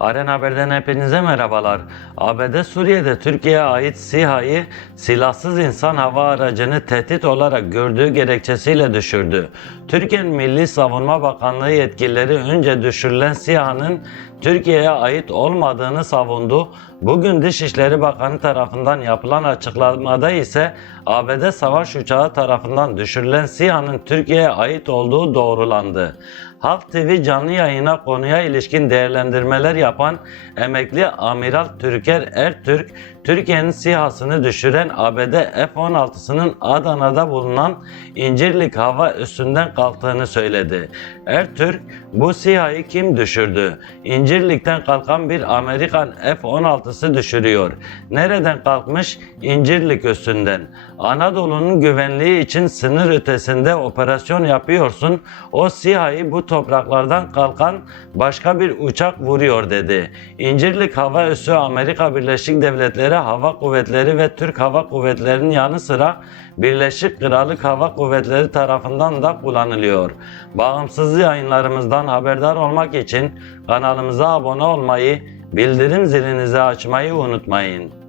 Aren Haber'den hepinize merhabalar. ABD Suriye'de Türkiye'ye ait SİHA'yı silahsız insan hava aracını tehdit olarak gördüğü gerekçesiyle düşürdü. Türkiye'nin Milli Savunma Bakanlığı yetkilileri önce düşürülen SİHA'nın Türkiye'ye ait olmadığını savundu. Bugün Dışişleri Bakanı tarafından yapılan açıklamada ise ABD savaş uçağı tarafından düşürülen SİHA'nın Türkiye'ye ait olduğu doğrulandı. Halk TV canlı yayına konuya ilişkin değerlendirmeler yapan emekli Amiral Türker Ertürk, Türkiye'nin SİHA'sını düşüren ABD F-16'sının Adana'da bulunan İncirlik hava üssünden kalktığını söyledi. Ertürk, bu SİHA'yı kim düşürdü? İncirlik'ten kalkan bir Amerikan F-16'sı düşürüyor. Nereden kalkmış? İncirlik üstünden. Anadolu'nun güvenliği için sınır ötesinde operasyon yapıyorsun. O SİHA'yı topraklardan kalkan başka bir uçak vuruyor dedi. İncirlik Hava Üssü Amerika Birleşik Devletleri Hava Kuvvetleri ve Türk Hava Kuvvetleri'nin yanı sıra Birleşik Krallık Hava Kuvvetleri tarafından da kullanılıyor. Bağımsız yayınlarımızdan haberdar olmak için kanalımıza abone olmayı, bildirim zilinizi açmayı unutmayın.